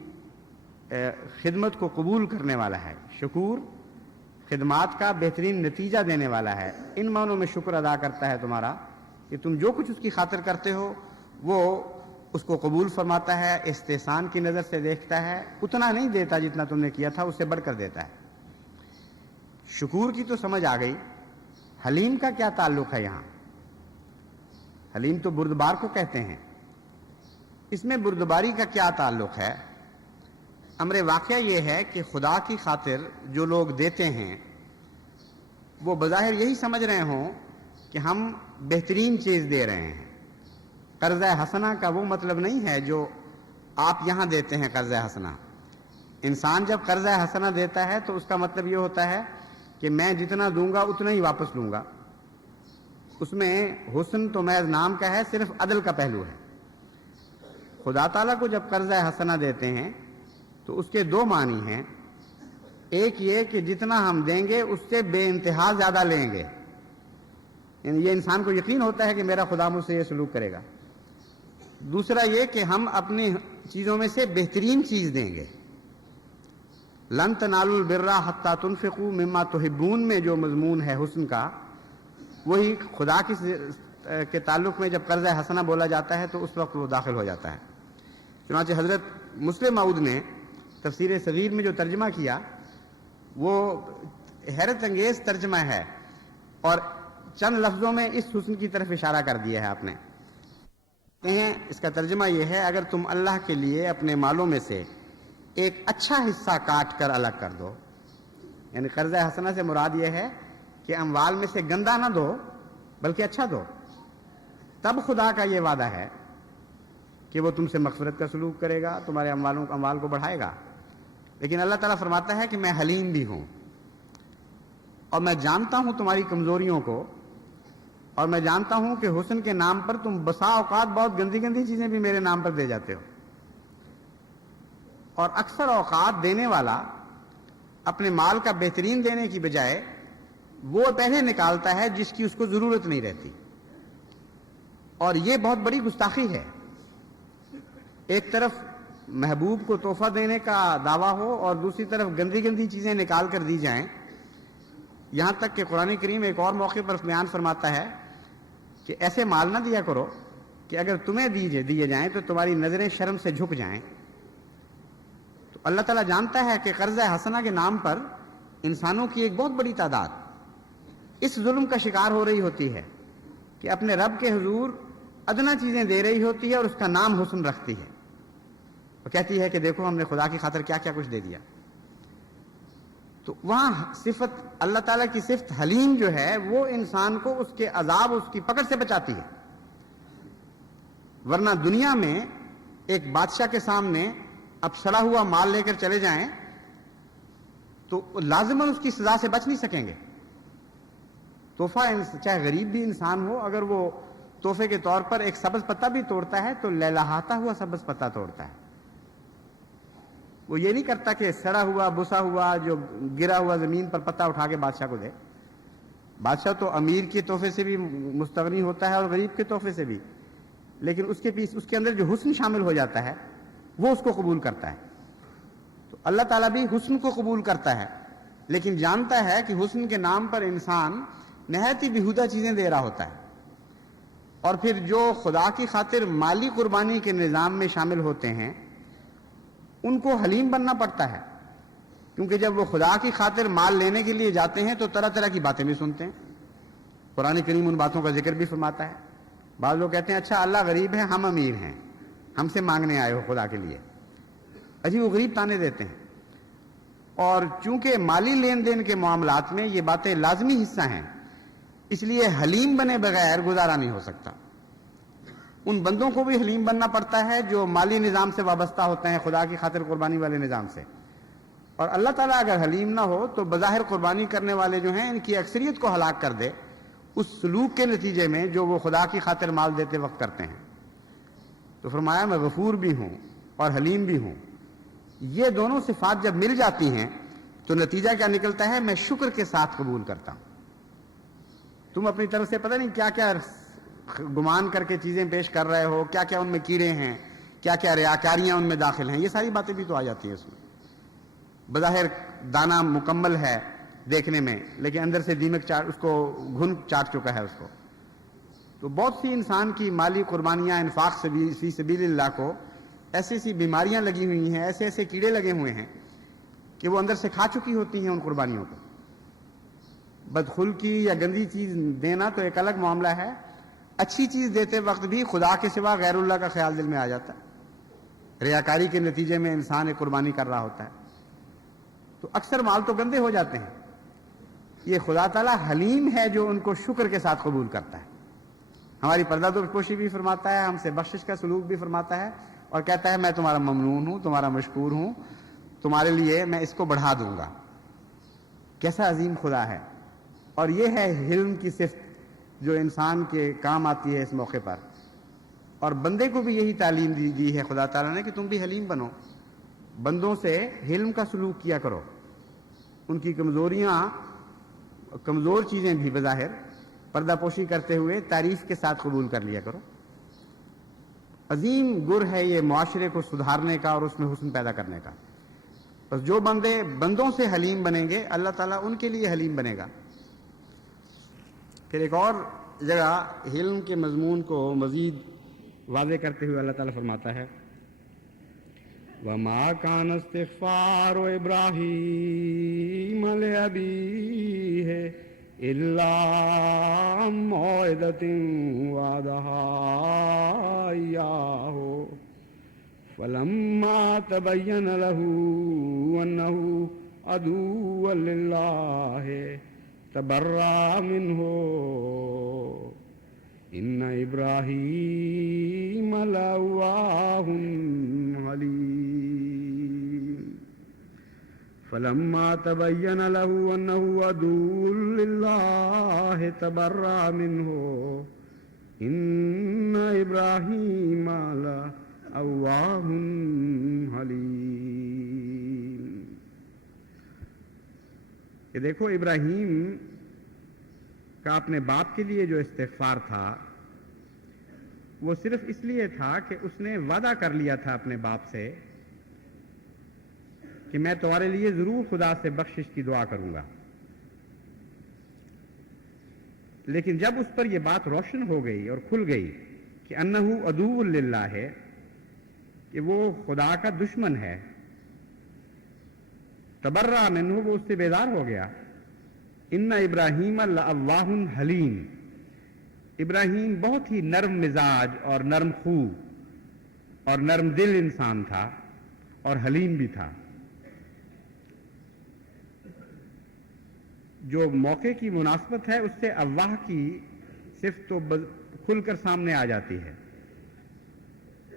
خدمت کو قبول کرنے والا ہے. شکور خدمات کا بہترین نتیجہ دینے والا ہے. ان معنوں میں شکر ادا کرتا ہے تمہارا کہ تم جو کچھ اس کی خاطر کرتے ہو وہ اس کو قبول فرماتا ہے، استحسان کی نظر سے دیکھتا ہے، اتنا نہیں دیتا جتنا تم نے کیا تھا، اس سے بڑھ کر دیتا ہے. شکور کی تو سمجھ آ گئی. حلیم کا کیا تعلق ہے یہاں؟ حلیم تو بردبار کو کہتے ہیں. اس میں بردباری کا کیا تعلق ہے؟ امر واقعہ یہ ہے کہ خدا کی خاطر جو لوگ دیتے ہیں وہ بظاہر یہی سمجھ رہے ہوں کہ ہم بہترین چیز دے رہے ہیں. قرض حسنہ کا وہ مطلب نہیں ہے جو آپ یہاں دیتے ہیں. قرض حسنہ، انسان جب قرض حسنہ دیتا ہے تو اس کا مطلب یہ ہوتا ہے کہ میں جتنا دوں گا اتنا ہی واپس لوں گا. اس میں حسن تو محض نام کا ہے، صرف عدل کا پہلو ہے. خدا تعالیٰ کو جب قرض حسنہ دیتے ہیں تو اس کے دو معنی ہیں. ایک یہ کہ جتنا ہم دیں گے اس سے بے انتہا زیادہ لیں گے، یعنی یہ انسان کو یقین ہوتا ہے کہ میرا خدا مجھ سے یہ سلوک کرے گا. دوسرا یہ کہ ہم اپنی چیزوں میں سے بہترین چیز دیں گے. لن تنالوا البر حتی تنفقوا مما تحبون میں جو مضمون ہے حسن کا، وہی خدا کے تعلق میں جب قرض حسنہ بولا جاتا ہے تو اس وقت وہ داخل ہو جاتا ہے. چنانچہ حضرت مسلم معود نے تفسیر صغیر میں جو ترجمہ کیا وہ حیرت انگیز ترجمہ ہے اور چند لفظوں میں اس حسن کی طرف اشارہ کر دیا ہے آپ نے. اس کا ترجمہ یہ ہے اگر تم اللہ کے لیے اپنے مالوں میں سے ایک اچھا حصہ کاٹ کر الگ کر دو، یعنی قرض حسنہ سے مراد یہ ہے کہ اموال میں سے گندا نہ دو بلکہ اچھا دو، تب خدا کا یہ وعدہ ہے کہ وہ تم سے مغفرت کا سلوک کرے گا، تمہارے اموال کو بڑھائے گا. لیکن اللہ تعالیٰ فرماتا ہے کہ میں حلیم بھی ہوں اور میں جانتا ہوں تمہاری کمزوریوں کو، اور میں جانتا ہوں کہ حسن کے نام پر تم بسا اوقات بہت گندی گندی چیزیں بھی میرے نام پر دے جاتے ہو. اور اکثر اوقات دینے والا اپنے مال کا بہترین دینے کی بجائے وہ پہلے نکالتا ہے جس کی اس کو ضرورت نہیں رہتی، اور یہ بہت بڑی گستاخی ہے. ایک طرف محبوب کو تحفہ دینے کا دعویٰ ہو اور دوسری طرف گندی گندی چیزیں نکال کر دی جائیں. یہاں تک کہ قرآن کریم ایک اور موقع پر بیان فرماتا ہے کہ ایسے مال نہ دیا کرو کہ اگر تمہیں دیے جائیں تو تمہاری نظریں شرم سے جھک جائیں. تو اللہ تعالیٰ جانتا ہے کہ قرض حسنہ کے نام پر انسانوں کی ایک بہت بڑی تعداد اس ظلم کا شکار ہو رہی ہوتی ہے کہ اپنے رب کے حضور ادنا چیزیں دے رہی ہوتی ہے اور اس کا نام حسن رکھتی ہے اور کہتی ہے کہ دیکھو ہم نے خدا کی خاطر کیا کیا کچھ دے دیا. تو وہاں صفت اللہ تعالیٰ کی صفت حلیم جو ہے وہ انسان کو اس کے عذاب، اس کی پکڑ سے بچاتی ہے. ورنہ دنیا میں ایک بادشاہ کے سامنے اب سڑا ہوا مال لے کر چلے جائیں تو لازماً اس کی سزا سے بچ نہیں سکیں گے. تحفہ چاہے غریب بھی انسان ہو، اگر وہ تحفے کے طور پر ایک سبز پتا بھی توڑتا ہے تو لہلہاتا ہوا سبز پتا توڑتا ہے. وہ یہ نہیں کرتا کہ سڑا ہوا بسا ہوا جو گرا ہوا زمین پر پتا اٹھا کے بادشاہ کو دے. بادشاہ تو امیر کے تحفے سے بھی مستغنی ہوتا ہے اور غریب کے تحفے سے بھی، لیکن اس کے اندر جو حسن شامل ہو جاتا ہے وہ اس کو قبول کرتا ہے. تو اللہ تعالیٰ بھی حسن کو قبول کرتا ہے، لیکن جانتا ہے کہ حسن کے نام پر انسان نہایت ہی بیہودہ چیزیں دے رہا ہوتا ہے. اور پھر جو خدا کی خاطر مالی قربانی کے نظام میں شامل ہوتے ہیں ان کو حلیم بننا پڑتا ہے، کیونکہ جب وہ خدا کی خاطر مال لینے کے لیے جاتے ہیں تو طرح طرح کی باتیں بھی سنتے ہیں. قرآن کریم ان باتوں کا ذکر بھی فرماتا ہے. بعض لوگ کہتے ہیں اچھا اللہ غریب ہے، ہم امیر ہیں، ہم سے مانگنے آئے ہو خدا کے لیے. وہ غریب تانے دیتے ہیں. اور چونکہ مالی لین دین کے معاملات میں یہ باتیں لازمی حصہ ہیں، اس لیے حلیم بنے بغیر گزارا نہیں ہو سکتا. ان بندوں کو بھی حلیم بننا پڑتا ہے جو مالی نظام سے وابستہ ہوتے ہیں، خدا کی خاطر قربانی والے نظام سے. اور اللہ تعالیٰ اگر حلیم نہ ہو تو بظاہر قربانی کرنے والے جو ہیں ان کی اکثریت کو ہلاک کر دے اس سلوک کے نتیجے میں جو وہ خدا کی خاطر مال دیتے وقت کرتے ہیں. تو فرمایا میں غفور بھی ہوں اور حلیم بھی ہوں. یہ دونوں صفات جب مل جاتی ہیں تو نتیجہ کیا نکلتا ہے؟ میں شکر کے ساتھ قبول کرتا ہوں. تم اپنی طرف سے پتہ نہیں کیا کیا گمان کر کے چیزیں پیش کر رہے ہو، کیا کیا ان میں کیڑے ہیں، کیا کیا ریاکاریاں ان میں داخل ہیں. یہ ساری باتیں بھی تو آ جاتی ہیں اس میں. بظاہر دانہ مکمل ہے دیکھنے میں، لیکن اندر سے دیمک اس کو گھن چاٹ چکا ہے اس کو. تو بہت سی انسان کی مالی قربانیاں انفاق فی سبیل اللہ کو ایسی ایسی بیماریاں لگی ہوئی ہیں، ایسے ایسے کیڑے لگے ہوئے ہیں کہ وہ اندر سے کھا چکی ہوتی ہیں ان قربانیوں کو. بدخلقی یا گندی چیز دینا تو ایک الگ معاملہ ہے، اچھی چیز دیتے وقت بھی خدا کے سوا غیر اللہ کا خیال دل میں آ جاتا ہے. ریاکاری کے نتیجے میں انسان ایک قربانی کر رہا ہوتا ہے تو اکثر مال تو گندے ہو جاتے ہیں. یہ خدا تعالیٰ حلیم ہے جو ان کو شکر کے ساتھ قبول کرتا ہے. ہماری پردہ پوشی بھی فرماتا ہے، ہم سے بخشش کا سلوک بھی فرماتا ہے اور کہتا ہے میں تمہارا ممنون ہوں، تمہارا مشکور ہوں، تمہارے لیے میں اس کو بڑھا دوں گا. کیسا عظیم خدا ہے. اور یہ ہے حلم کی صفت جو انسان کے کام آتی ہے اس موقع پر. اور بندے کو بھی یہی تعلیم دی ہے خدا تعالیٰ نے کہ تم بھی حلیم بنو، بندوں سے حلم کا سلوک کیا کرو. ان کی کمزور چیزیں بھی بظاہر پردہ پوشی کرتے ہوئے تعریف کے ساتھ قبول کر لیا کرو. عظیم گر ہے یہ معاشرے کو سدھارنے کا اور اس میں حسن پیدا کرنے کا. بس جو بندوں سے حلیم بنیں گے اللہ تعالیٰ ان کے لیے حلیم بنے گا. پھر ایک اور جگہ حلم کے مضمون کو مزید واضح کرتے ہوئے اللہ تعالیٰ فرماتا ہے وَمَا كَانَ اسْتِغْفَارُ إِبْرَاهِيمَ لِأَبِيهِ إِلَّا عَن مَّوْعِدَةٍ وَعَدَهَا إِيَّاهُ فَلَمَّا تَبَيَّنَ لَهُ أَنَّهُ عَدُوٌّ لِّلَّهِ تَبَرَّأَ مِنْهُ إِنَّ إِبْرَاهِيمَ لَأَوَّاهٌ حَلِيمٌ فَلَمَّا تَبَيَّنَ لَهُ أَنَّهُ عَدُوٌّ لِّلَّهِ تَبَرَّأَ مِنْهُ إِنَّ إِبْرَاهِيمَ لَأَوَّاهٌ حَلِيمٌ. کہ دیکھو ابراہیم کا اپنے باپ کے لیے جو استغفار تھا وہ صرف اس لیے تھا کہ اس نے وعدہ کر لیا تھا اپنے باپ سے کہ میں تمہارے لیے ضرور خدا سے بخشش کی دعا کروں گا. لیکن جب اس پر یہ بات روشن ہو گئی اور کھل گئی کہ انہ عدو للہ ہے، کہ وہ خدا کا دشمن ہے، تبرأ منہ، وہ اس سے بیزار ہو گیا. ان ابراہیم لأواہ حلیم، ابراہیم بہت ہی نرم مزاج اور نرم خو اور نرم دل انسان تھا اور حلیم بھی تھا. جو موقع کی مناسبت ہے اس سے اللہ کی صفت تو کھل کر سامنے آ جاتی ہے.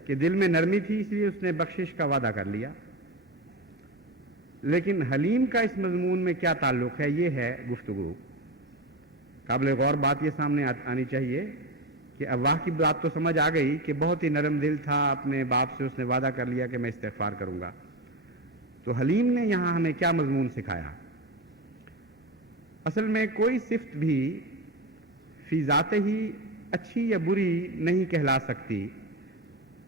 کہ دل میں نرمی تھی اس لیے اس نے بخشش کا وعدہ کر لیا. لیکن حلیم کا اس مضمون میں کیا تعلق ہے، یہ ہے گفتگو. قابل غور بات یہ سامنے آنی چاہیے کہ افواہ کی بات تو سمجھ آ گئی کہ بہت ہی نرم دل تھا، اپنے باپ سے اس نے وعدہ کر لیا کہ میں استغفار کروں گا. تو حلیم نے یہاں ہمیں کیا مضمون سکھایا؟ اصل میں کوئی صفت بھی فی ذات ہی اچھی یا بری نہیں کہلا سکتی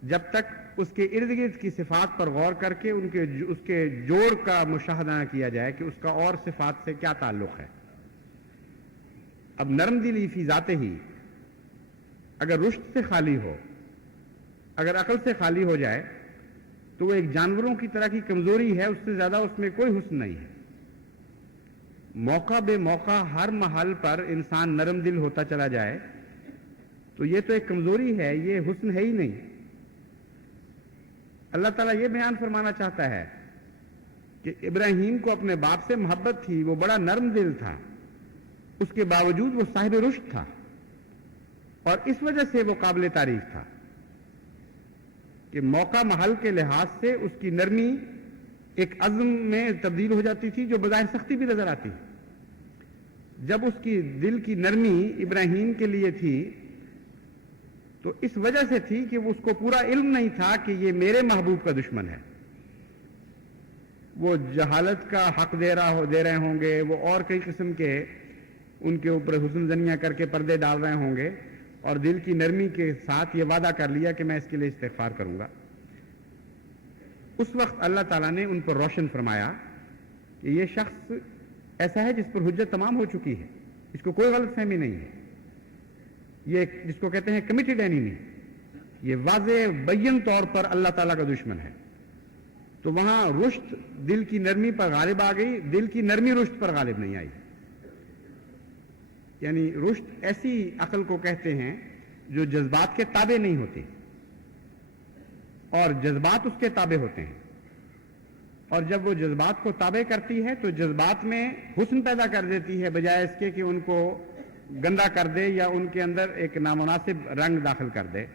جب تک اس کے ارد گرد کی صفات پر غور کر کے اس کے جوڑ کا مشاہدہ نہ کیا جائے کہ اس کا اور صفات سے کیا تعلق ہے. اب نرم دلی فی ذات ہی اگر رشد سے خالی ہو، اگر عقل سے خالی ہو جائے تو وہ ایک جانوروں کی طرح کی کمزوری ہے، اس سے زیادہ اس میں کوئی حسن نہیں ہے. موقع بے موقع ہر محل پر انسان نرم دل ہوتا چلا جائے تو یہ تو ایک کمزوری ہے، یہ حسن ہے ہی نہیں. اللہ تعالیٰ یہ بیان فرمانا چاہتا ہے کہ ابراہیم کو اپنے باپ سے محبت تھی، وہ بڑا نرم دل تھا، اس کے باوجود وہ صاحب رشد تھا اور اس وجہ سے وہ قابل تعریف تھا کہ موقع محل کے لحاظ سے اس کی نرمی ایک عزم میں تبدیل ہو جاتی تھی جو بظاہر سختی بھی نظر آتی. جب اس کی دل کی نرمی ابراہیم کے لیے تھی تو اس وجہ سے تھی کہ وہ اس کو پورا علم نہیں تھا کہ یہ میرے محبوب کا دشمن ہے. وہ جہالت کا حق دے رہے ہوں گے، وہ اور کئی قسم کے ان کے اوپر حسن زنیاں کر کے پردے ڈال رہے ہوں گے، اور دل کی نرمی کے ساتھ یہ وعدہ کر لیا کہ میں اس کے لیے استغفار کروں گا. اس وقت اللہ تعالیٰ نے ان پر روشن فرمایا کہ یہ شخص ایسا ہے جس پر حجت تمام ہو چکی ہے، اس کو کوئی غلط فہمی نہیں ہے، یہ جس کو کہتے ہیں کمیٹڈ اینیمی، یہ واضح بین طور پر اللہ تعالیٰ کا دشمن ہے. تو وہاں رشد دل کی نرمی پر غالب آ گئی، دل کی نرمی رشد پر غالب نہیں آئی. یعنی رشد ایسی عقل کو کہتے ہیں جو جذبات کے تابع نہیں ہوتی اور جذبات اس کے تابع ہوتے ہیں، اور جب وہ جذبات کو تابع کرتی ہے تو جذبات میں حسن پیدا کر دیتی ہے بجائے اس کے کہ ان کو گندا کر دے یا ان کے اندر ایک نامناسب رنگ داخل کر دے.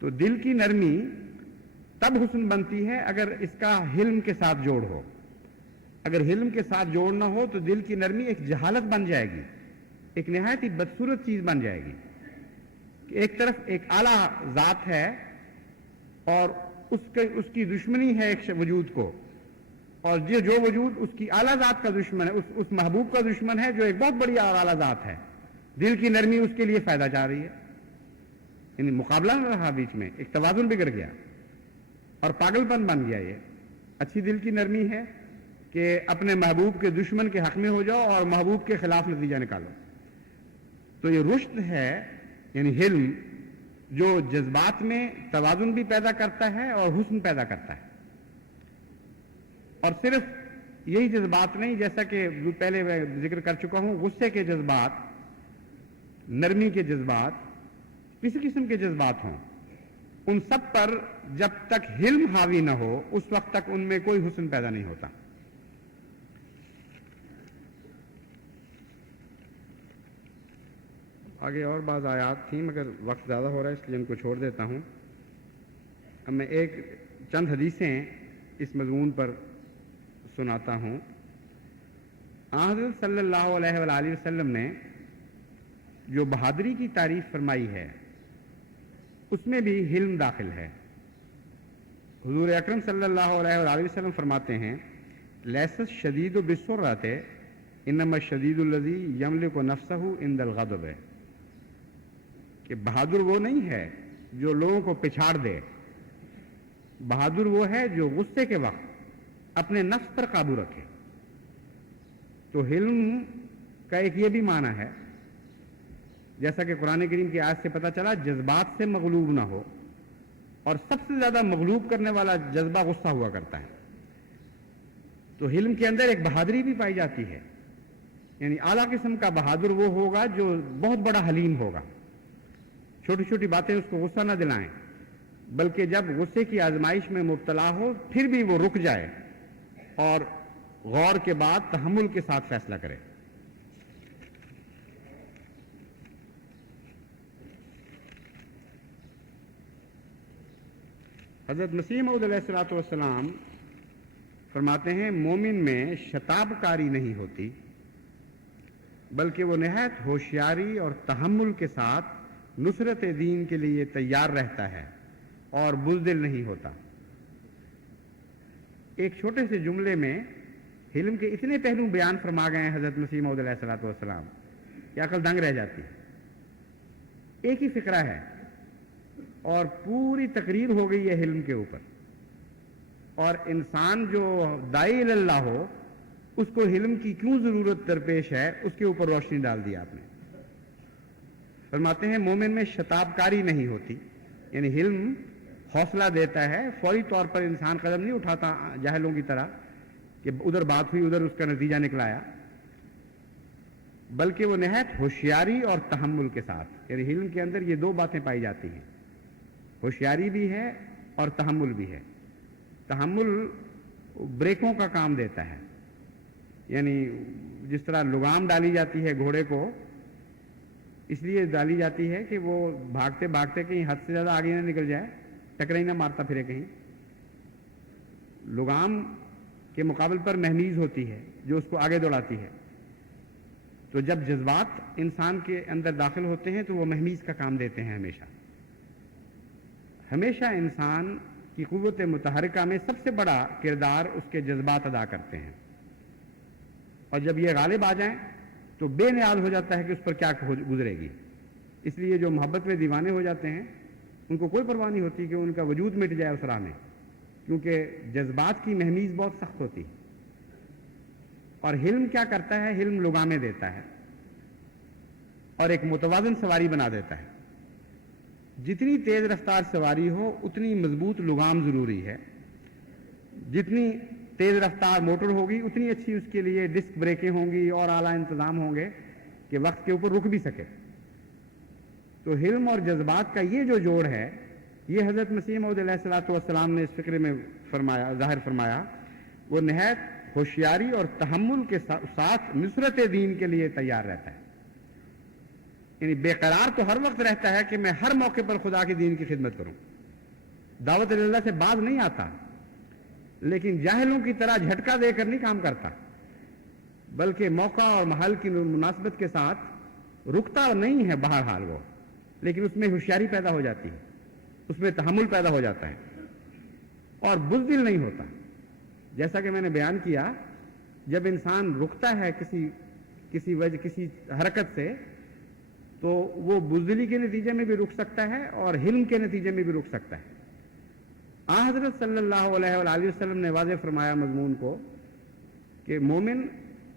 تو دل کی نرمی تب حسن بنتی ہے اگر اس کا حلم کے ساتھ جوڑ ہو. اگر حلم کے ساتھ جوڑ نہ ہو تو دل کی نرمی ایک جہالت بن جائے گی، ایک نہایت ہی بدصورت چیز بن جائے گی کہ ایک طرف ایک اعلیٰ ذات ہے اور اس کی دشمنی ہے ایک وجود کو، اور جو وجود اس کی اعلیٰ ذات کا دشمن ہے، اس محبوب کا دشمن ہے جو ایک بہت بڑی اور اعلیٰ ذات ہے. دل کی نرمی اس کے لیے فائدہ چاہ رہی ہے، یعنی مقابلہ نہ رہا، بیچ میں ایک توازن بگڑ گیا اور پاگل پن بن گیا. یہ اچھی دل کی نرمی ہے کہ اپنے محبوب کے دشمن کے حق میں ہو جاؤ اور محبوب کے خلاف نتیجہ نکالو. تو یہ رشد ہے، یعنی حلم، جو جذبات میں توازن بھی پیدا کرتا ہے اور حسن پیدا کرتا ہے. اور صرف یہی جذبات نہیں، جیسا کہ پہلے میں ذکر کر چکا ہوں، غصے کے جذبات، نرمی کے جذبات، کسی قسم کے جذبات ہوں، ان سب پر جب تک حلم حاوی نہ ہو اس وقت تک ان میں کوئی حسن پیدا نہیں ہوتا. آگے اور بعض آیات تھیں مگر وقت زیادہ ہو رہا ہے اس لیے ان کو چھوڑ دیتا ہوں. اب میں چند حدیثیں اس مضمون پر سناتا ہوں. حضرت صلی اللہ علیہ وآلہ وسلم نے جو بہادری کی تعریف فرمائی ہے اس میں بھی حلم داخل ہے. حضور اکرم صلی اللہ علیہ وآلہ وسلم فرماتے ہیں لیس الشدید بالسرۃ انما الشدید الذی یملک نفسہ عند الغضب، کہ بہادر وہ نہیں ہے جو لوگوں کو پچھاڑ دے، بہادر وہ ہے جو غصے کے وقت اپنے نفس پر قابو رکھے. تو حلم کا ایک یہ بھی معنی ہے، جیسا کہ قرآن کریم کی آیت سے پتہ چلا، جذبات سے مغلوب نہ ہو، اور سب سے زیادہ مغلوب کرنے والا جذبہ غصہ ہوا کرتا ہے. تو حلم کے اندر ایک بہادری بھی پائی جاتی ہے، یعنی اعلیٰ قسم کا بہادر وہ ہوگا جو بہت بڑا حلیم ہوگا، چھوٹی چھوٹی باتیں اس کو غصہ نہ دلائیں، بلکہ جب غصے کی آزمائش میں مبتلا ہو پھر بھی وہ رک جائے اور غور کے بعد تحمل کے ساتھ فیصلہ کرے. حضرت مسیح موعود علیہ الصلوۃ والسلام فرماتے ہیں مومن میں شتاب کاری نہیں ہوتی، بلکہ وہ نہایت ہوشیاری اور تحمل کے ساتھ نصرت دین کے لیے تیار رہتا ہے اور بزدل نہیں ہوتا۔ ایک چھوٹے سے جملے میں حلم کے اتنے پہلو بیان فرما گئے ہیں حضرت مسیح موعود علیہ الصلوۃ والسلام کہ عقل دنگ رہ جاتی ہے۔ ایک ہی فقرہ ہے اور پوری تقریر ہو گئی ہے حلم کے اوپر، اور انسان جو داعی اللہ ہو اس کو حلم کی کیوں ضرورت درپیش ہے اس کے اوپر روشنی ڈال دی آپ نے۔ فرماتے ہیں مومن میں شتاب کاری نہیں ہوتی، یعنی حلم حوصلہ دیتا ہے، فوری طور پر انسان قدم نہیں اٹھاتا جاہلوں کی طرح کہ ادھر بات ہوئی ادھر اس کا نتیجہ نکلایا، بلکہ وہ نہایت ہوشیاری اور تحمل کے ساتھ، یعنی حلم کے اندر یہ دو باتیں پائی جاتی ہیں، ہوشیاری بھی ہے اور تحمل بھی ہے۔ تحمل بریکوں کا کام دیتا ہے، یعنی جس طرح لگام ڈالی جاتی ہے گھوڑے کو اس لیے ڈالی جاتی ہے کہ وہ بھاگتے بھاگتے کہیں حد سے زیادہ آگے نہ نکل جائے، ٹکرے نہ مارتا پھرے کہیں۔ لگام کے مقابل پر مہمیز ہوتی ہے جو اس کو آگے دوڑاتی ہے، تو جب جذبات انسان کے اندر داخل ہوتے ہیں تو وہ مہمیز کا کام دیتے ہیں۔ ہمیشہ انسان کی قوت متحرکہ میں سب سے بڑا کردار اس کے جذبات ادا کرتے ہیں، اور جب یہ غالب آ جائیں تو بے نیاز ہو جاتا ہے کہ اس پر کیا گزرے گی۔ اس لیے جو محبت میں دیوانے ہو جاتے ہیں ان کو کوئی پرواہ نہیں ہوتی کہ ان کا وجود مٹ جائے اس راہ میں، کیونکہ جذبات کی مہمیز بہت سخت ہوتی ہے۔ اور حلم کیا کرتا ہے؟ حلم لگامیں دیتا ہے اور ایک متوازن سواری بنا دیتا ہے۔ جتنی تیز رفتار سواری ہو اتنی مضبوط لگام ضروری ہے، جتنی تیز رفتار موٹر ہوگی اتنی اچھی اس کے لیے ڈسک بریکیں ہوں گی اور اعلیٰ انتظام ہوں گے کہ وقت کے اوپر رک بھی سکے۔ تو حلم اور جذبات کا یہ جو جوڑ ہے یہ حضرت مسیح موعود علیہ الصلوۃ والسلام نے اس فقرے میں ظاہر فرمایا، وہ نہایت ہوشیاری اور تحمل کے ساتھ نصرت دین کے لیے تیار رہتا ہے، یعنی بے قرار تو ہر وقت رہتا ہے کہ میں ہر موقع پر خدا کے دین کی خدمت کروں، دعوت اللہ سے باز نہیں آتا، لیکن جاہلوں کی طرح جھٹکا دے کر نہیں کام کرتا، بلکہ موقع اور محل کی مناسبت کے ساتھ رکتا نہیں ہے بہرحال وہ، لیکن اس میں ہوشیاری پیدا ہو جاتی ہے، اس میں تحمل پیدا ہو جاتا ہے اور بزدل نہیں ہوتا۔ جیسا کہ میں نے بیان کیا، جب انسان رکتا ہے کسی حرکت سے تو وہ بزدلی کے نتیجے میں بھی رک سکتا ہے اور حلم کے نتیجے میں بھی رک سکتا ہے۔ حضرت صلی اللہ علیہ وآلہ وسلم نے واضح فرمایا مضمون کو کہ مومن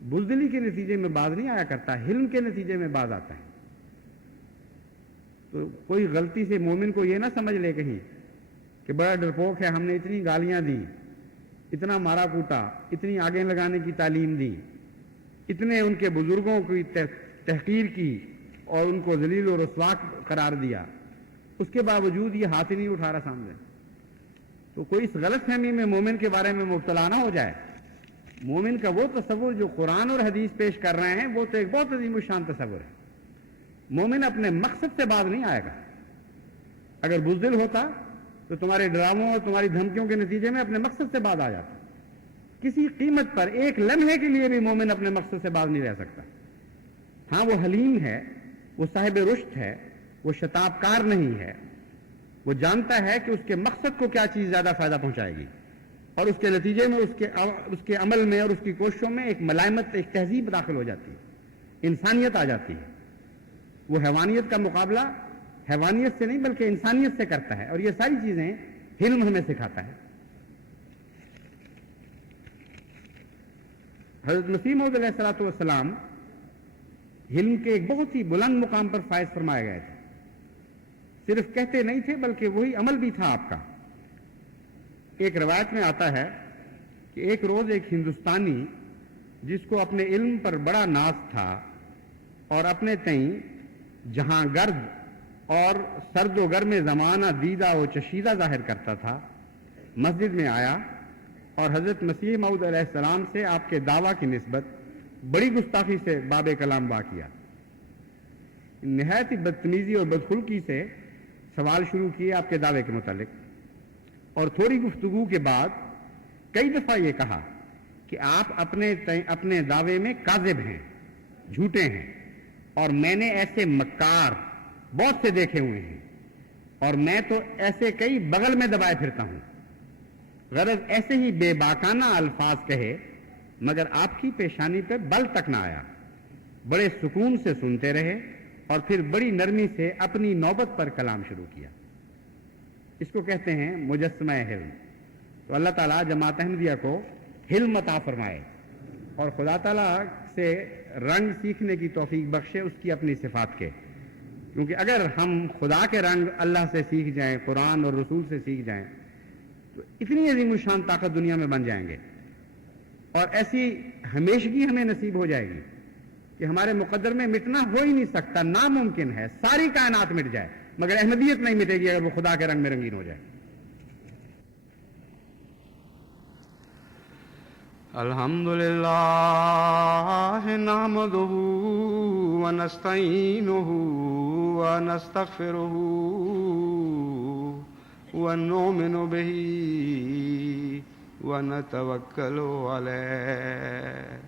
بزدلی کے نتیجے میں باز نہیں آیا کرتا، حلم کے نتیجے میں باز آتا ہے۔ تو کوئی غلطی سے مومن کو یہ نہ سمجھ لے کہیں کہ بڑا ڈرپوک ہے، ہم نے اتنی گالیاں دی، اتنا مارا کوٹا، اتنی آگے لگانے کی تعلیم دی، اتنے ان کے بزرگوں کی تحقیر کی اور ان کو ذلیل و رسوا قرار دیا، اس کے باوجود یہ ہاتھ ہی نہیں اٹھا رہا سامنے۔ تو کوئی اس غلط فہمی میں مومن کے بارے میں مبتلا نہ ہو جائے۔ مومن کا وہ تصور جو قرآن اور حدیث پیش کر رہے ہیں وہ تو ایک بہت عظیم الشان تصور ہے۔ مومن اپنے مقصد سے باز نہیں آئے گا۔ اگر بزدل ہوتا تو تمہارے ڈراموں اور تمہاری دھمکیوں کے نتیجے میں اپنے مقصد سے باز آ جاتا۔ کسی قیمت پر ایک لمحے کے لیے بھی مومن اپنے مقصد سے باز نہیں رہ سکتا۔ ہاں وہ حلیم ہے، وہ صاحب رشد ہے، وہ شتاب کار نہیں ہے، وہ جانتا ہے کہ اس کے مقصد کو کیا چیز زیادہ فائدہ پہنچائے گی، اور اس کے نتیجے میں اس کے عمل میں اور اس کی کوششوں میں ایک ملائمت، ایک تہذیب داخل ہو جاتی ہے، انسانیت آ جاتی ہے۔ وہ حیوانیت کا مقابلہ حیوانیت سے نہیں بلکہ انسانیت سے کرتا ہے، اور یہ ساری چیزیں حلم ہمیں سکھاتا ہے۔ حضرت مسیح موعود علیہ الصلوۃ والسلام حلم کے ایک بہت ہی بلند مقام پر فائز فرمائے گئے تھے، صرف کہتے نہیں تھے بلکہ وہی عمل بھی تھا آپ کا۔ ایک روایت میں آتا ہے کہ ایک روز ایک ہندوستانی جس کو اپنے علم پر بڑا ناز تھا اور اپنے تئیں جہاں گرد اور سرد و گرم زمانہ دیدہ و چشیدہ ظاہر کرتا تھا، مسجد میں آیا اور حضرت مسیح موعود علیہ السلام سے آپ کے دعویٰ کی نسبت بڑی گستاخی سے باب کلام وا کیا، نہایت ہی بدتمیزی اور بدخلقی سے سوال شروع کیے آپ کے دعوے کے متعلق، اور تھوڑی گفتگو کے بعد کئی دفعہ یہ کہا کہ آپ اپنے دعوے میں کاذب ہیں، جھوٹے ہیں، اور میں نے ایسے مکار بہت سے دیکھے ہوئے ہیں، اور میں تو ایسے کئی بغل میں دبائے پھرتا ہوں۔ غرض ایسے ہی بے باکانہ الفاظ کہے مگر آپ کی پیشانی پہ بل تک نہ آیا۔ بڑے سکون سے سنتے رہے اور پھر بڑی نرمی سے اپنی نوبت پر کلام شروع کیا۔ اس کو کہتے ہیں مجسمہ حلم۔ تو اللہ تعالیٰ جماعت احمدیہ کو حلم عطا فرمائے اور خدا تعالیٰ سے رنگ سیکھنے کی توفیق بخشے اس کی اپنی صفات کے، کیونکہ اگر ہم خدا کے رنگ اللہ سے سیکھ جائیں، قرآن اور رسول سے سیکھ جائیں، تو اتنی عظیم الشان طاقت دنیا میں بن جائیں گے اور ایسی ہمیشگی ہمیں نصیب ہو جائے گی کہ ہمارے مقدر میں مٹنا ہو ہی نہیں سکتا، ناممکن ہے۔ ساری کائنات مٹ جائے مگر احمدیت نہیں مٹے گی اگر وہ خدا کے رنگ میں رنگین ہو جائے۔ الحمدللہ نحمدہ ونستعینہ ونستغفرہ ونؤمن بہ ونتوکل علیہ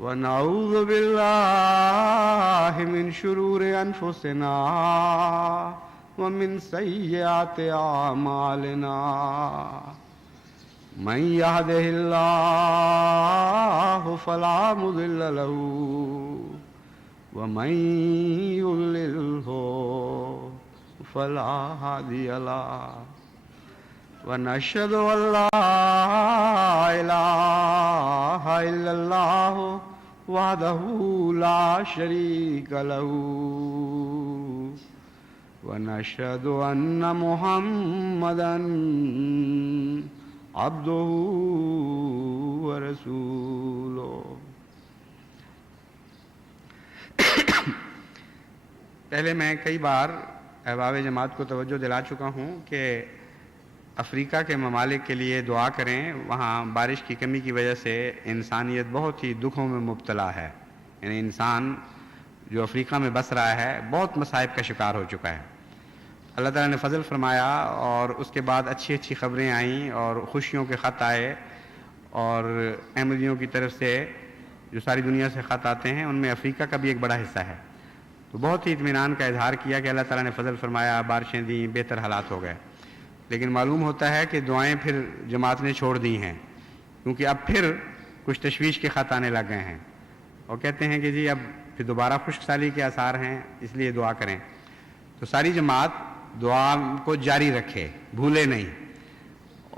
ونعوذ باللہ من شرور انفسنا ومن سیئات اعمالنا من يهده الله فلا مضل له ومن يضلله فلا هادي له ونشهد أن لا إله إلا الله وحده لا شريك له ونشهد أن محمدا عبدہ ورسولہ۔ پہلے میں کئی بار احباب جماعت کو توجہ دلا چکا ہوں کہ افریقہ کے ممالک کے لیے دعا کریں، وہاں بارش کی کمی کی وجہ سے انسانیت بہت ہی دکھوں میں مبتلا ہے، یعنی انسان جو افریقہ میں بس رہا ہے بہت مصائب کا شکار ہو چکا ہے۔ اللہ تعالیٰ نے فضل فرمایا اور اس کے بعد اچھی اچھی خبریں آئیں اور خوشیوں کے خط آئے، اور احمدیوں کی طرف سے جو ساری دنیا سے خط آتے ہیں ان میں افریقہ کا بھی ایک بڑا حصہ ہے۔ تو بہت ہی اطمینان کا اظہار کیا کہ اللہ تعالیٰ نے فضل فرمایا، بارشیں دیں، بہتر حالات ہو گئے۔ لیکن معلوم ہوتا ہے کہ دعائیں پھر جماعت نے چھوڑ دی ہیں، کیونکہ اب پھر کچھ تشویش کے خط آنے لگ گئے ہیں اور کہتے ہیں کہ جی اب پھر دوبارہ خشک سالی کے آثار ہیں، اس لیے دعا کریں۔ تو ساری جماعت دعا کو جاری رکھے، بھولے نہیں،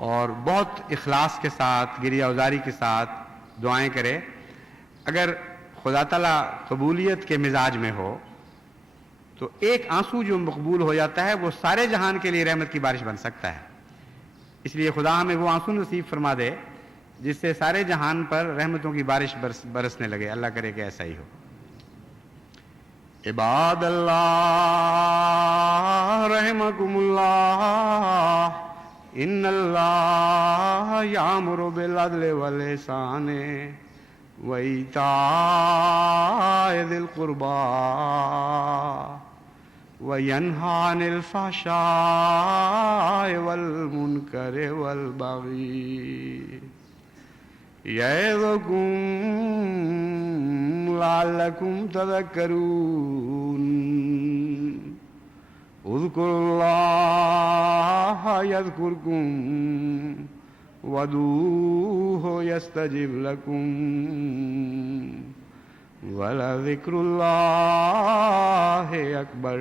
اور بہت اخلاص کے ساتھ، گریہ ازاری کے ساتھ دعائیں کرے۔ اگر خدا تعالیٰ قبولیت کے مزاج میں ہو تو ایک آنسو جو مقبول ہو جاتا ہے وہ سارے جہان کے لیے رحمت کی بارش بن سکتا ہے۔ اس لیے خدا ہمیں وہ آنسو نصیب فرما دے جس سے سارے جہان پر رحمتوں کی بارش برسنے لگے۔ اللہ کرے کہ ایسا ہی ہو۔ عباد اللہ رحمکم اللہ ان اللہ یامر بالعدل والاحسان وایتاء ذی القربى وینہی عن الفحشاء والمنکر والبغی یعظکم لعلکم تذکرون اذکروا اللہ یذکرکم وادعوہ یستجب لکم ولذکر اللہ اکبر۔